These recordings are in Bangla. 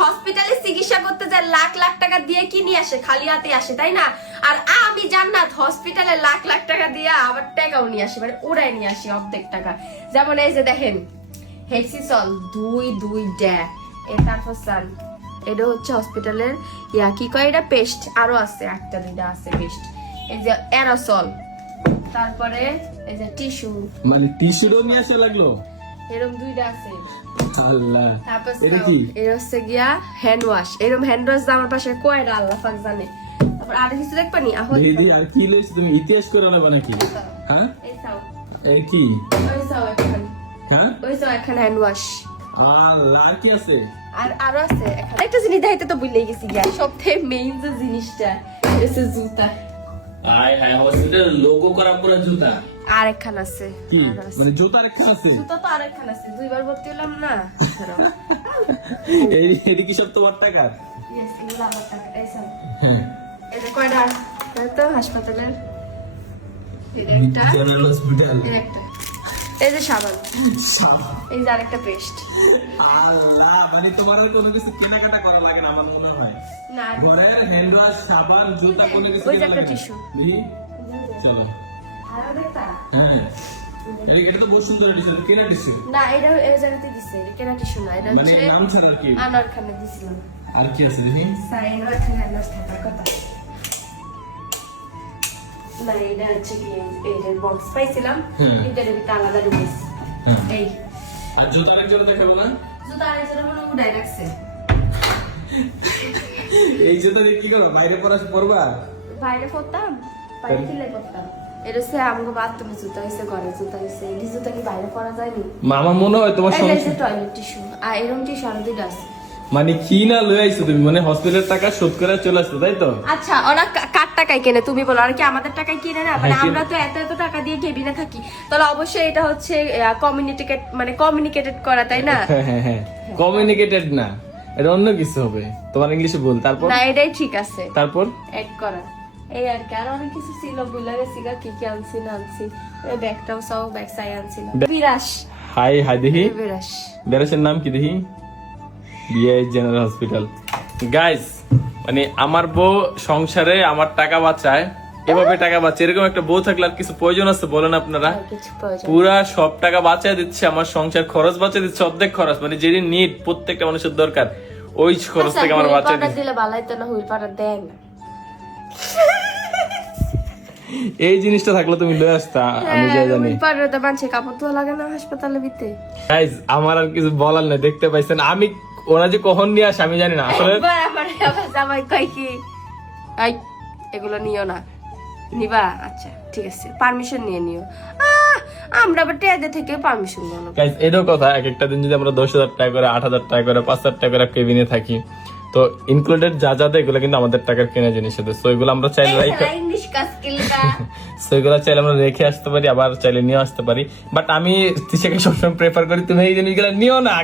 হসপিটালে চিকিৎসা করতে যায় লাখ লাখ টাকা দিয়ে কি নিয়ে আসে, খালি হাতে আসে তাই না? আর আমি জান্নাত হসপিটালে লাখ লাখ টাকা দিয়ে আবার টাকাও নিয়ে আসি, মানে ওরাই নিয়ে আসি অর্ধেক টাকা। যেমন এই যে দেখেন হেক্সিসল 2 ড্যা, তারপর সান, এটা হচ্ছে হসপিটালের ইয়া কি কয় এটা পেস্ট, আরো আছে একটা দুইটা আছে পেস্ট। এই যে অ্যারোসল, তারপরে এই যে টিস্যু, মানে টিস্যুও নিয়ে আসা লাগলো, এরকম দুইটা আছে। আল্লাহ তারপর এটা কি এর হচ্ছে গিয়া হ্যান্ড ওয়াশ, এরকম হ্যান্ড ওয়াশ আমার পাশে কয়টা আল্লাহ পাক জানে। তারপর আর কিছু দেখবানি আহত দিদি আর কি লইছ তুমি, ইতিহাস করে নেবা নাকি? হ্যাঁ এই সাও এই কি ওই সাও এখন, হ্যাঁ ওই সাও এখন হ্যান্ড ওয়াশ। আল্লাহ আর কি আছে? আর আরো আছে এখন একটা জিনিস দেখাইতে তো ভুলে গেছি গিয়া, সবথেকে মেইন যে জিনিসটা এটা জুতা। আয় হায় হসপিটাল লোগো করা পুরো জুতা। আর একখান আছে কি মানে জুতা আরেকটা আছে? জুতা তো আর একখান আছে, দুইবার ভর্তি হলাম না। এই এদি কি সব তোমার টাকা? ইয়েস, এগুলো আমার টাকা। এই সাও হ্যাঁ এই যে কয়টা তো হাসপাতালের, একটা জেনারেল হসপিটাল, একটা এই যে সাবান, সাবান। এই যে আরেকটা পেস্ট। আল্লাহ মানে তোমার আর কোনো কিছু কেনাকাটা করা লাগে না আমার মনে হয়। না ঘরে হ্যান্ড ওয়াশ, সাবান, জুতা কোনো কিছু ওই যে কেনা একটা লাগে না। টিস্যু। দেখি চলো। আর দেখতা হ্যাঁ এটা তো বহুত সুন্দর টিস্যু, কেনা টিস্যু না, এটা এই জায়গাতে দিছে, এটা কেনা টিস্যু না, এটা মানে হচ্ছে নাম ছাড়া আর কি। আনার খানে দিছিলাম। আর কি আছে দেখি? সাইন ওখানে আনার থাকার কথা না, এটা হচ্ছে কি এই বক্স পাইছিলাম, হ্যাঁ। এটার ভিতরে আলাদা জিনিস। হ্যাঁ। এই আর জুতা আরেকজন দেখাবো না? জুতা আরেকজন মনে উড়াই রাখছে, এই জুতা দিয়ে কি করো, বাইরে পড়বা? বাইরে পড়তাম, বাইরে কিলে পড়তাম। এটা হচ্ছে আমগো বাথরুমে জুতা হইছে, ঘরে জুতা হইছে, এই জুতা কি বাইরে পরা যায়নি? মামা মনে হয় তোমার এই যে সমস্যা টয়লেট টিস্যু, আর এরকম টিস্যু আর দুইটা আছে। মানে কি না লয়ে আইছো তুমি, মানে হসপিটালের টাকা শোধ করে চলে আসছো তাই তো? আচ্ছা ওরা কার টাকায় কেনে তুমি বলো, আর কি আমাদের টাকায় কিনে না? মানে হ্যাঁ, আমরা তো এত এত টাকা দিয়ে কেবিনে থাকি, তাহলে অবশ্যই এটা হচ্ছে কমিউনিকেটেড করা তাই না? হ্যাঁ হ্যাঁ হ্যাঁ কমিউনিকেটেড না, এটা অন্য কিছু হবে, তোমার ইংলিশে বল। তারপর না এটাই ঠিক আছে, তারপর এড করা এই আর কি। আর অনেক কিছু ছিল, বুঝলা গেছি গা কি কি আনছি না আনছি। এই ব্যাগটাও সব ব্যাগ সাই আনছিলাম। বিরাস হাই হাই দেখি বিরাস, বেরাসের নাম কি দেখি? বিআই জেনারেল হসপিটাল। গাইস মানে আমার বউ সংসারে আমার টাকা বাঁচায়, এভাবে টাকা বাঁচায়। এরকম একটা বউ থাকলে আর কিছু প্রয়োজন আছে বলেন আপনারা? আর কিছু প্রয়োজন পুরা সব টাকা বাঁচায় দিচ্ছে, আমার সংসার খরচ বাঁচায় দিচ্ছে, অর্ধেক খরচ মানে যেটি নিড প্রত্যেকটা মানুষের দরকার ওই খরচ থেকে আমার বাঁচায় দিচ্ছে। দিলে ভালাই তো না, হুইল পাটা দেন না। এই জিনিসটা থাকলে তুমি লয়ে আসতা, আমি যা জানি। হুইল পাটা তো বানছে, কাপড় তো লাগে না হাসপাতালে ভিতরে। গাইস আমার আর কিছু বলার নাই, দেখতে পাইছেন আমি ওরা যে কখন নিয়ে আসে আমি জানি না আসলে। আবার জামাই কয় কি এই এগুলো নিও না, নিবা? আচ্ছা ঠিক আছে, পারমিশন নিয়ে নিও। আমরা আবার টেয়াদের থেকে পারমিশন নেব। গাইস এটাও কথা, এক একটা দিন যদি আমরা 10,000 টাকা করে, 8,000 টাকা করে, 5,000 টাকা করে কেবিনে থাকি, তো ইনক্লুডেড যা যা দেয় এগুলো কিন্তু আমাদের টাকার কেনা জিনিস, সো এগুলো আমরা চাইলে ইংলিশ কাজ কিলকা সো এগুলো চাইলে আমরা রেখে আসতে পারি, আবার চাইলে নিয়ে আসতে পারি। বাট আমি তিশাকে সবসময় প্রেফার করি তুমি এই জিনিসগুলো নিও না,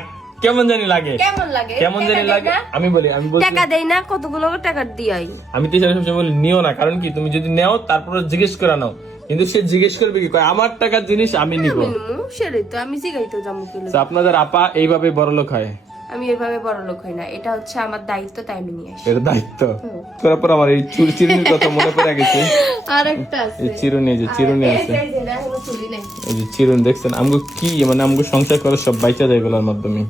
কেমন জানি লাগে, কেমন লাগে, কেমন জানি লাগে। আমি বলছি টাকা দেই না, কতগুলো টাকা দিই আমি তিশাকে সবসময় বলি নিও না, কারণ কি তুমি যদি নেও তারপরে জিজ্ঞেস করে নাও, কিন্তু সে জিজ্ঞেস করবে কি কয় আমার টাকার জিনিস আমি নিব। সেটাই তো আমি জিগাইতো জামু কিলো। তো আপনাদের আপা এইভাবে বড়লোক হয়? আমি এভাবে বড় লোক হই না, এটা হচ্ছে আমার দায়িত্ব, তাই আমি নিয়ে আসি। এটা দায়িত্ব। তারপর আমার এই চিরুনির কথা মনে পড়ে গেছে। আরেকটা আছে এই চিরুনি, যে চিরুনি আছে, এই যে না হলো চুলি নাই। এই যে চিরুনি দেখছেন আমগো কি মানে আমগো সংসার করে সব বাইচা যায় এগুলোর মাধ্যমে।